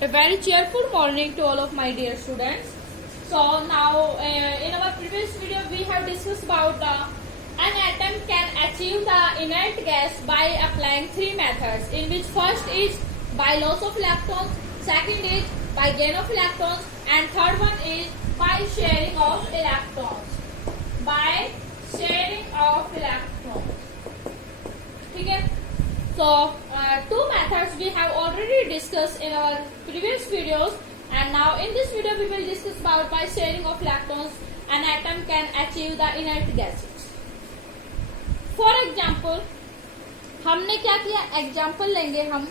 A very cheerful morning to all of my dear students. So now in our previous video we have discussed about an atom can achieve the inert gas by applying three methods, in which first is by loss of electrons, second is by gain of electrons, and third one is by sharing of electrons. By sharing of electrons. ठीक है. So two methods we have already discussed in our previous videos, and now in this video we will discuss about by sharing of electrons an atom can achieve the inert gases. For example, हमने क्या किया, example लेंगे हम.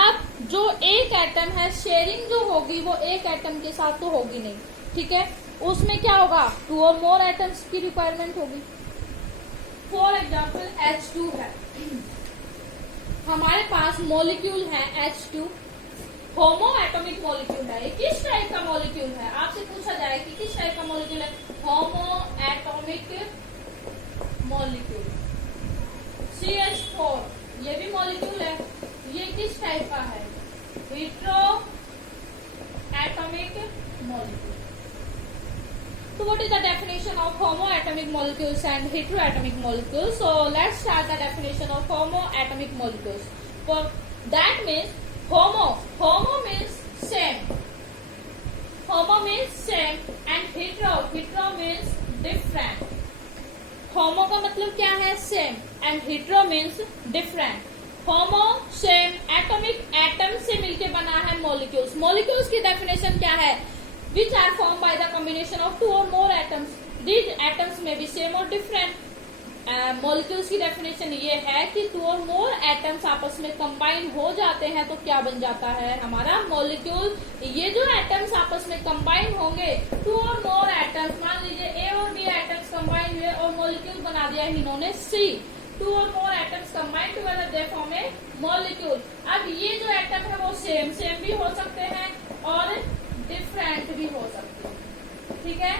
अब जो एक atom है, sharing जो होगी वो एक एटम के साथ तो होगी नहीं, ठीक है. उसमें क्या होगा, 2 और मोर एटम्स की रिक्वायरमेंट होगी. फॉर एग्जाम्पल H2 है, हमारे पास मॉलिक्यूल है H2, होमो एटॉमिक मॉलिक्यूल है. ये किस टाइप का मॉलिक्यूल है, आपसे पूछा जाए कि किस टाइप का मॉलिक्यूल है. होमो एटॉमिक मॉलिक्यूल. CH4 ये भी मॉलिक्यूल है. ये किस टाइप का है, hetero atomic molecule. So what is the definition of homoatomic molecules and heteroatomic molecules? So let's start the definition of homoatomic molecules. For that means homo means same. Homo means same and hetero means different. Homo का मतलब क्या है, same, and hetero means different. Homo same, atomic atom से मिलके बना है molecules. Molecules की definition क्या है, which are formed by the combination of 2 or more atoms. These atoms may be same or different. Molecules की definition ये है कि 2 और more atoms आपस में combine हो जाते हैं तो क्या बन जाता है हमारा molecule. ये जो atoms आपस में combine होंगे, 2 और more atoms, मान लीजिए A और B atoms combine हुए और molecule बना दिया इन्होंने C. 2 और more atoms combine together they form a molecule. अब ये जो atom है वो सेम भी हो सकते हैं और डिफरेंट भी हो सकते हैं, ठीक है.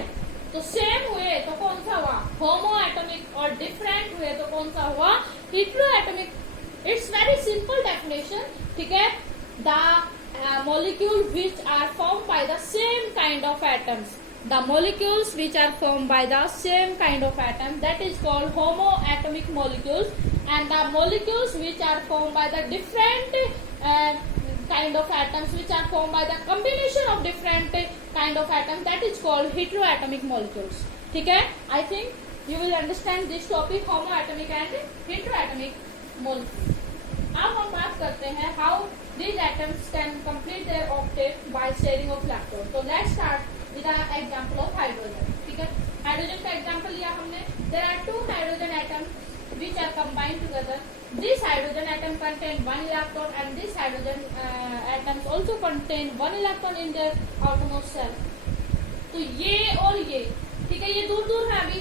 तो सेम हुए तो कौन सा हुआ, होमो एटॉमिक, और डिफरेंट हुए तो कौन सा हुआ, heteroatomic. It's very simple definition, ठीक है. The molecule which are form by the same kind of atoms, the molecules which are formed by the same kind of atom, that is called homoatomic molecules, and the molecules which are formed by the different kind of atoms which are formed by the combination of different kind of atoms, that is called heteroatomic molecules. ठीक है. I think you will understand this topic, homoatomic and heteroatomic molecules. अब हम बात करते हैं how these atoms can complete their octet by sharing of electrons. So let's start with the example of hydrogen. ठीक है. Hydrogen का example लिया हमने. There are 2 hydrogen atoms which are combined together. This hydrogen atom contain 1 electron and this hydrogen atoms also contain 1 electron in their outermost shell. तो ये और ये, ठीक है, ये दूर दूर है अभी,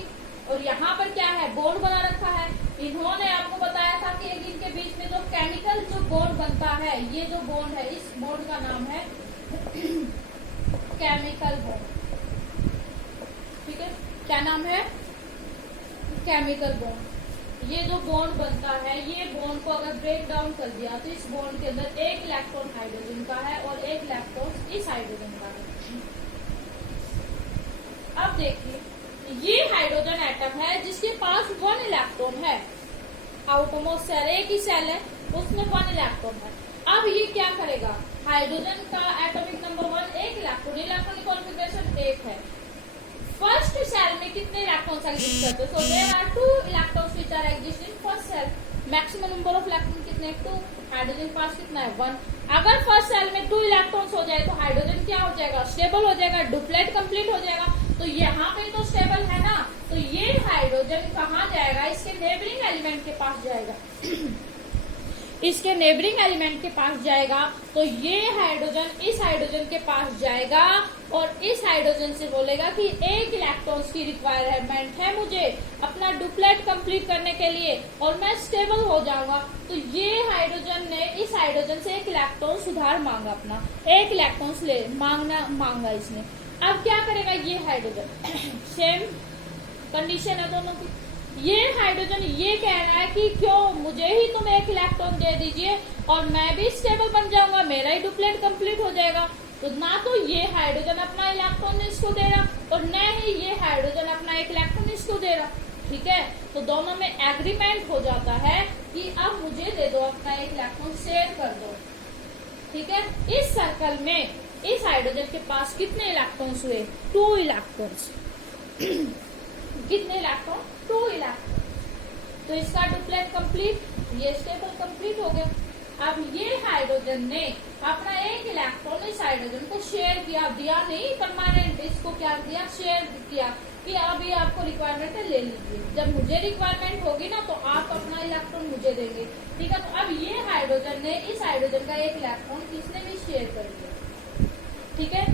और यहाँ पर क्या है, बॉन्ड बना रखा है. इन्होंने आपको बताया था कि एक इनके बीच में जो केमिकल जो बॉन्ड बनता है, ये जो बॉन्ड है, इस बॉन्ड का नाम है केमिकल बॉन्ड. ठीक है, क्या नाम है, केमिकल बॉन्ड. ये जो बॉन्ड बनता है, ये बॉन्ड को अगर ब्रेक डाउन कर दिया तो इस बॉन्ड के अंदर 1 इलेक्ट्रॉन हाइड्रोजन का है और 1 इलेक्ट्रॉन इस हाइड्रोजन का है. अब देखिए, ये हाइड्रोजन एटम है जिसके पास 1 इलेक्ट्रॉन है. आउटरमोस्ट सेल, एक ही सेल है, उसमें 1 इलेक्ट्रॉन है. अब ये क्या करेगा, हाइड्रोजन का एटॉमिक नंबर 1, 1 इलेक्ट्रॉन. इलेक्ट्रॉन की कॉन्फिगरेशन 1 है. फर्स्ट सेल में कितने इलेक्ट्रॉन्स एग्जिस्ट करते हैं, so there are 2 electrons which are exist in first shell. Maximum number of electron कितने, 2. हाइड्रोजन पास कितना है, 1. अगर फर्स्ट सेल में 2 इलेक्ट्रॉन्स हो जाए तो हाइड्रोजन क्या हो जाएगा, स्टेबल हो जाएगा, डुप्लेट कंप्लीट हो जाएगा. तो यहाँ पे तो स्टेबल है ना, तो ये हाइड्रोजन कहाँ जाएगा, इसके नेबरिंग एलिमेंट के पास जाएगा. इसके नेबरिंग एलिमेंट के पास जाएगा. तो ये हाइड्रोजन इस हाइड्रोजन के पास जाएगा और इस हाइड्रोजन से बोलेगा कि 1 इलेक्ट्रॉन्स की रिक्वायरमेंट है मुझे अपना डुप्लेट कंप्लीट करने के लिए और मैं स्टेबल हो जाऊंगा. तो ये हाइड्रोजन ने इस हाइड्रोजन से 1 इलेक्ट्रॉन सुधार मांगा, अपना 1 इलेक्ट्रॉन मांगा इसने. अब क्या करेगा ये हाइड्रोजन, सेम कंडीशन है दोनों की. ये हाइड्रोजन ये कह रहा है कि क्यों मुझे ही तुम 1 इलेक्ट्रॉन दे दीजिए और मैं भी स्टेबल बन जाऊंगा, मेरा ही डुप्लेट कंप्लीट हो जाएगा। तो ना तो ये हाइड्रोजन अपना इलेक्ट्रॉन इसको दे रहा और न ही ये हाइड्रोजन अपना एक इलेक्ट्रॉन इसको दे रहा। ठीक है, तो दोनों में एग्रीमेंट हो जाता है कि अब मुझे दे दो अपना एक इलेक्ट्रॉन, शेयर कर दो। ठीक है, इस सर्कल में इस हाइड्रोजन के पास कितने इलेक्ट्रॉन्स हुए? 2 इलेक्ट्रॉन्स। कितने इलेक्ट्रॉन? 2 इलेक्ट्रॉन। तो इसका डुप्लेट कंप्लीट, ये स्टेबल कंप्लीट हो गया। अब ये हाइड्रोजन ने अपना एक इलेक्ट्रॉन इस हाइड्रोजन को शेयर किया, दिया नहीं परमानेंट, इसको क्या दिया? शेयर किया कि अभी आपको रिक्वायरमेंट है, ले लीजिए, जब मुझे रिक्वायरमेंट होगी ना तो आप अपना इलेक्ट्रॉन मुझे देंगे। ठीक है, तो अब ये हाइड्रोजन ने इस हाइड्रोजन का एक इलेक्ट्रॉन किसने भी शेयर कर दिया। ठीक है,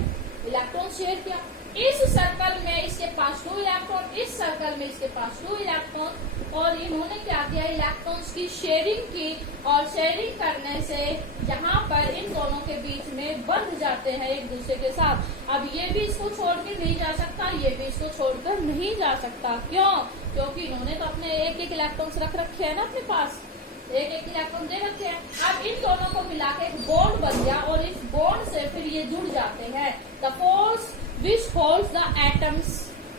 इलेक्ट्रॉन शेयर किया। इस सर्कल में इसके पास 2 इलेक्ट्रॉन, इस सर्कल में इसके पास 2 इलेक्ट्रॉन, और इन्होंने क्या किया? इलेक्ट्रॉन्स की शेयरिंग की, और शेयरिंग करने से यहाँ पर इन दोनों के बीच में बंध जाते हैं एक दूसरे के साथ। अब ये भी इसको छोड़ के नहीं जा सकता, ये भी इसको छोड़कर नहीं जा सकता। क्यों? क्योंकि इन्होंने तो अपने एक एक इलेक्ट्रॉन्स रख रखे हैं ना अपने पास, एक एक इलेक्ट्रॉन दे रखे हैं। अब इन दोनों को मिला के एक बॉन्ड बन गया, और इस बॉन्ड से फिर ये जुड़ जाते हैं। The force which holds the atoms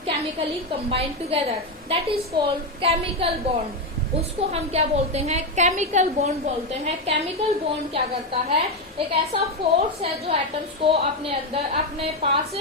chemically combined together, that is called chemical bond. उसको हम क्या बोलते हैं? केमिकल बॉन्ड बोलते हैं। केमिकल बॉन्ड क्या करता है? एक ऐसा फोर्स है जो एटम्स को अपने अंदर, अपने पास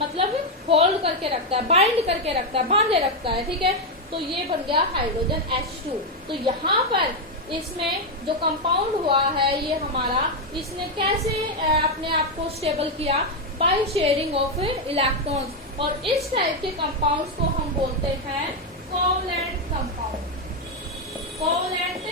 मतलब होल्ड करके रखता है, बाइंड करके रखता है, बांधे रखता है। ठीक है, तो ये बन गया हाइड्रोजन H2। तो यहाँ पर इसमें जो कंपाउंड हुआ है ये हमारा, इसने कैसे अपने आप को स्टेबल किया? By sharing of electrons. और इस टाइप के कंपाउंड्स को हम बोलते हैं कोवलेंट कंपाउंड। Covalent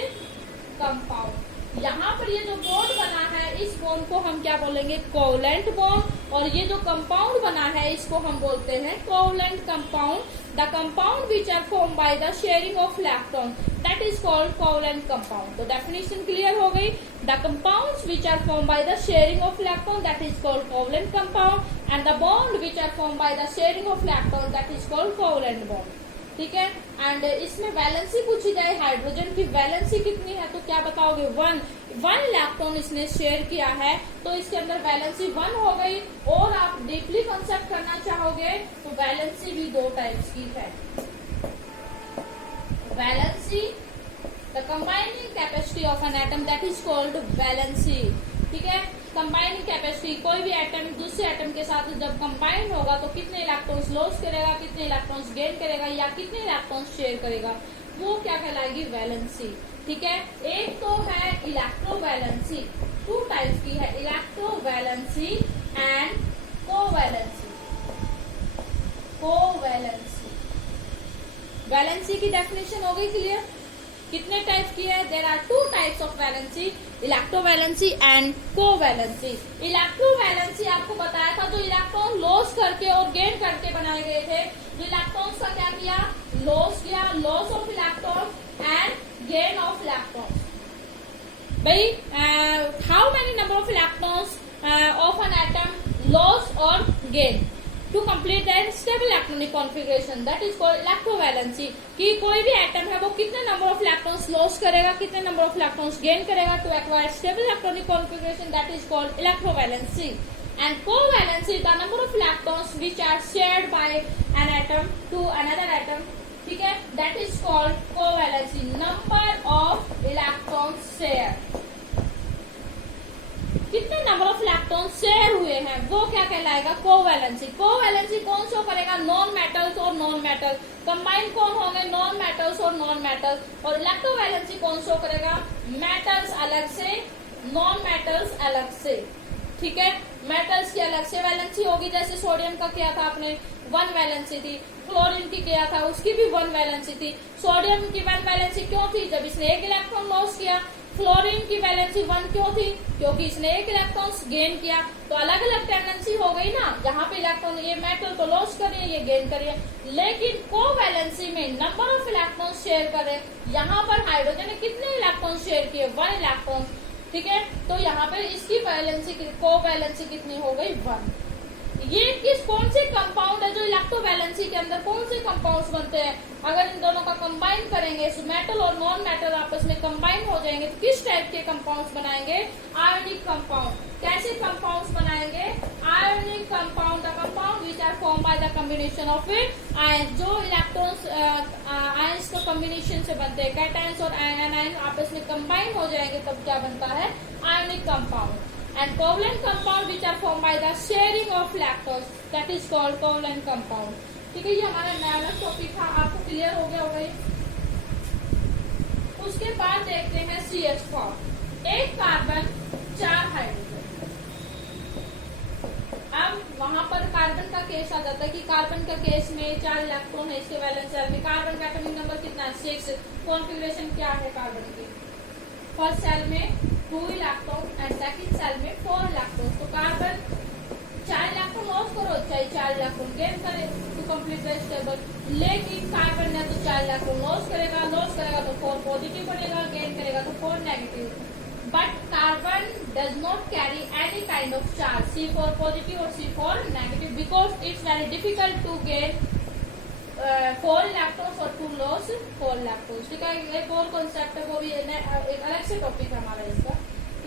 compound. यहाँ पर ये जो बॉन्ड बना है इस बॉन्ड को हम क्या बोलेंगे? Covalent bond. और ये जो कंपाउंड बना है इसको हम बोलते हैं covalent compound. The compound which are form by the sharing of electron, that is called covalent compound. तो definition clear हो गई। The compounds which are formed by the sharing of electron, that is called covalent compound, and the bond which are formed by the sharing of electron, that is called covalent bond. ठीक है, and इसमें valency पूछी जाए, hydrogen की valency कितनी है तो क्या बताओगे? 1 इलेक्ट्रॉन इसने शेयर किया है, तो इसके अंदर वैलेंसी 1 हो गई। और आप डीपली कंसेप्ट करना चाहोगे तो वैलेंसी भी 2 टाइप्स की है। Valency, the combining capacity of an atom, that is called valency. ठीक है, कंबाइनिंग कैपेसिटी, कोई भी एटम दूसरे एटम के साथ जब कंबाइन होगा तो कितने इलेक्ट्रॉन्स लॉस करेगा, कितने इलेक्ट्रॉन्स गेन करेगा, या कितने इलेक्ट्रॉन्स शेयर करेगा, वो क्या कहलाएगी? वैलेंसी। ठीक है, एक तो है इलेक्ट्रोवैलेंसी, 2 टाइप्स की है, electrovalency and covalency. Covalency, valency की डेफिनेशन हो गई क्लियर? कितने टाइप की है? There are 2 types of valency, electrovalency and covalency. Electrovalency आपको बताया था, जो इलेक्ट्रॉन लॉस करके और गेन करके बनाए गए थे। जो इलेक्ट्रॉन्स का क्या किया? लॉस किया, loss of electron and gain of electron. भाई how many number of electrons of an atom loss और gain to complete that stable electronic configuration, that is called electrovalency. कि कोई भी एटम है वो कितने नंबर ऑफ इलेक्ट्रॉन्स लॉस करेगा, कितने नंबर ऑफ इलेक्ट्रॉन्स गेन करेगा to acquire stable electronic configuration, that is called electrovalency. And covalency, the number of electrons which are shared by an atom to another atom. ठीक है, that is called covalency, number of electrons share. कितने number of electron share हुए हैं वो क्या कहलाएगा? Covalency. Covalency कौन show करेगा? नॉन मेटल्स और नॉन मेटल कंबाइन कौन होंगे? नॉन मेटल्स और नॉन मेटल्स। और इलेक्ट्रोवैलेंसी कौन शो करेगा? मेटल्स अलग से, नॉन मेटल्स अलग से। ठीक है, मेटल्स की अलग से वैलेंसी होगी, जैसे सोडियम का किया था आपने 1 वैलेंसी थी, क्लोरीन की किया था उसकी भी 1 वैलेंसी थी। सोडियम की 1 वैलेंसी क्यों थी? जब इसने 1 इलेक्ट्रॉन लॉस किया। क्लोरीन की वैलेंसी 1 क्यों थी? क्योंकि इसने 1 इलेक्ट्रॉन गेन किया। तो अलग अलग टेंडेंसी हो गई ना, यहाँ पे इलेक्ट्रॉन, ये मेटल तो लॉस करिए, ये गेन करिए। लेकिन कोवैलेंसी में नंबर ऑफ इलेक्ट्रॉन शेयर करे, यहाँ पर हाइड्रोजन ने कितने इलेक्ट्रॉन शेयर किए? 1 इलेक्ट्रॉन। ठीक है, तो यहाँ पे इसकी वैलेंसी, कोवैलेंसी कितनी हो गई? 1। ये कौन से कंपाउंड है जो इलेक्ट्रोवैलेंसी के अंदर कौन से कंपाउंड्स बनते हैं, अगर इन दोनों का कंबाइन करेंगे, मेटल और नॉन मेटल आपस में कंबाइन हो जाएंगे तो किस टाइप के कंपाउंड्स बनाएंगे, आयोनिक कंपाउंड। कैसे कंपाउंड्स बनाएंगे, ionic compound, the compound which are form by the combination of ion, जो इलेक्ट्रॉन्स आयंस के कॉम्बिनेशन से बनते हैं, कैटायंस और एनायन आपस में कंबाइन हो जाएंगे तब क्या बनता है, ionic compound. And covalent compound which are formed by the sharing of lactose, that is called covalent compound। ठीक है, ये हमारा नया टॉपिक था, आपको क्लियर हो गया होगा। उसके बाद देखते हैं CH4, एक कार्बन 4 हाइड्रोजन। अब वहां पर कार्बन का केस आ जाता है कि कार्बन का केस में 4 इलेक्ट्रॉन है इसके वैलेंस शेल में, कार्बन का एटॉमिक नंबर कितना है, 6। कॉन्फ़िगरेशन क्या है कार्बन की, फर्स्ट सेल में 2 इलेक्ट्रॉन एंड सेकंड सेल में 4 इलेक्ट्रॉन। तो कार्बन 4 इलेक्ट्रॉन लॉस करो चाहे 4 इलेक्ट्रॉन गेन करे तो कंप्लीट स्टेबल, लेकिन कार्बन ने तो 4 इलेक्ट्रॉन लॉस करेगा तो 4 पॉजिटिव बनेगा, गेन करेगा तो 4 negative. But carbon does not carry any kind of charge, C4 positive और C4 negative, because it's very difficult to gain 4 electrons और 2 लॉस 4 इलेक्ट्रॉन्स। ठीक है, एक और कॉन्सेप्ट है, वो भी एक अलग से टॉपिक है हमारा इसका,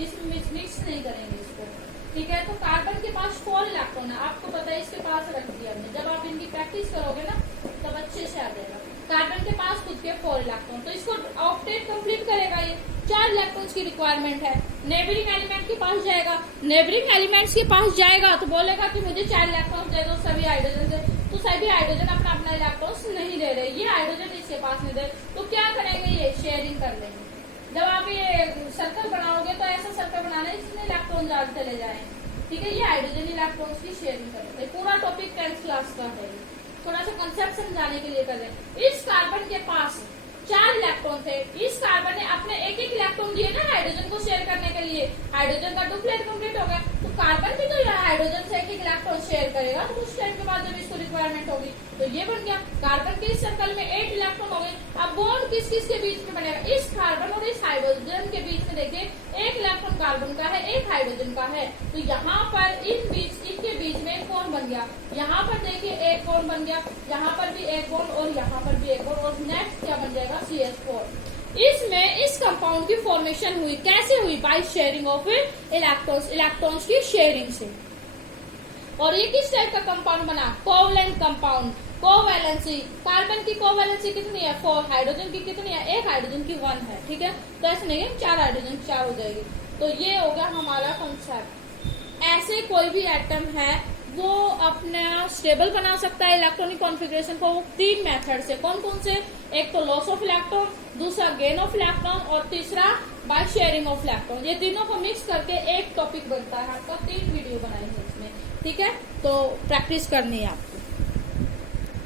इसमें मिक्स नहीं करेंगे इसको। ठीक है, तो कार्बन के पास 4 इलेक्ट्रॉन है, आपको पता है, इसके पास रख दिया हमने, जब आप इनकी प्रैक्टिस करोगे ना तब अच्छे से आ जाएगा। कार्बन के पास खुद के 4 इलेक्ट्रॉन, तो इसको ऑक्टेट कंप्लीट करेगा, ये 4 इलेक्ट्रॉन्स की रिक्वायरमेंट है। नेबरिंग एलिमेंट के पास जाएगा, नेबरिंग एलिमेंट्स के पास जाएगा तो बोलेगा कि मुझे 4 इलेक्ट्रॉन दे दो सभी हाइड्रोजन से, तो सभी हाइड्रोजन अपना अपना इलेक्ट्रॉन्स नहीं दे रहे, ये हाइड्रोजन इसके पास नहीं दे, तो क्या करेंगे, ये शेयरिंग कर लेंगे। जब आप ये सर्कल बनाओगे तो ऐसा सर्कल बनाना है जिसमें इलेक्ट्रॉन ज्यादा चले जाए। ठीक है, ये हाइड्रोजन इलेक्ट्रॉन्स की शेयरिंग करेंगे। पूरा टॉपिक 10th क्लास का है, थोड़ा सा कंसेप्ट समझाने के लिए कर रहे हैं। इस कार्बन के पास 4 इलेक्ट्रॉन थे, इस कार्बन ने अपने एक इलेक्ट्रॉन दिए ना हाइड्रोजन को शेयर करने के लिए, हाइड्रोजन का डुप्लेट कंप्लीट हो गया, तो कार्बन भी तो हाइड्रोजन से एक इलेक्ट्रॉन शेयर करेगा, तो कुछ टाइम के बाद जब इसको रिक्वायरमेंट होगी तो ये बन गया। कार्बन के इस सर्कल में 8 इलेक्ट्रॉन हो गए। अब बॉन्ड किस किस के बीच में बनेगा, इस कार्बन और इस हाइड्रोजन के बीच में देखिए, एक इलेक्ट्रॉन कार्बन का है, एक हाइड्रोजन का है, तो यहाँ पर इनके बीच में एक बॉन्ड बन गया, यहाँ पर देखिए एक बॉन्ड बन गया, यहाँ पर भी एक बॉन्ड और यहाँ पर भी एक बॉन्ड, और नेक्स्ट क्या बन जाएगा, CH4। इसमें इस कंपाउंड की फॉर्मेशन हुई, कैसे हुई, बाय शेयरिंग ऑफ इलेक्ट्रॉन्स की शेयरिंग से। और ये किस टाइप का कंपाउंड बना, कोवलेंट कंपाउंड। कोवैलेंसी, कार्बन की कोवैलेंसी कितनी है, 4, हाइड्रोजन की कितनी है, एक हाइड्रोजन की 1 है। ठीक है, तो ऐसे नहीं है 4 हाइड्रोजन 4 हो जाएगी। तो ये होगा हमारा कॉन्सेप्ट। ऐसे कोई भी एटम है वो अपना स्टेबल बना सकता है इलेक्ट्रॉनिक कॉन्फ़िगरेशन को 3 मेथड से। कौन कौन से, एक तो लॉस ऑफ इलेक्ट्रॉन, दूसरा गेन ऑफ इलेक्ट्रॉन और तीसरा बाय शेयरिंग ऑफ इलेक्ट्रॉन। ये तीनों को मिक्स करके एक टॉपिक बनता है, आपका 3 वीडियो बनाएंगे इसमें। ठीक है, तो प्रैक्टिस करनी है आप।